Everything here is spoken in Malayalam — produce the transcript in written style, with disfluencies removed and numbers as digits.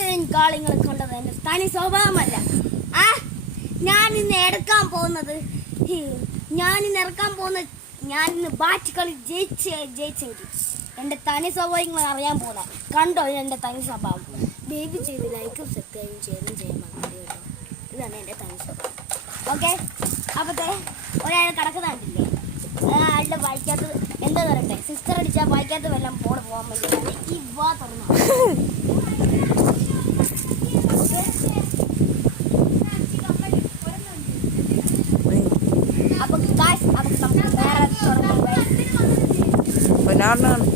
ഇത്രയും കാളങ്ങൾ കണ്ടത് എന്റെ തനി സ്വഭാവമല്ല. ഞാൻ ഇന്ന് ഇറക്കാൻ പോകുന്നത് ഞാൻ ഇന്ന് ബാറ്റ് കളി ജയിച്ചെങ്കിൽ എന്റെ തനി സ്വഭാവങ്ങൾ അറിയാൻ പോകുന്ന കണ്ടോ എന്റെ തനി സ്വഭാവം. ബേബി ചെയ്ത് ലൈക്കും സബ്സ്ക്രൈബും ചെയ്യാൻ മതി കേട്ടോ. ഇതാണ് എന്റെ തനി സ്വഭാവം. ഓക്കെ, അപ്പത്തെ ഒരാൾ കിടക്കുന്നുണ്ടില്ലേ, ആളുടെ വായിക്കാത്തത് എന്താ പറയട്ടെ, സിസ്റ്റർ അടിച്ചാൽ വായിക്കാത്ത വല്ലതും പോകാൻ വേണ്ടിയിട്ടാണ് ഈ വാ തുറന്നു. അപ്പൊ നമുക്ക് വേറെ തുറന്നു.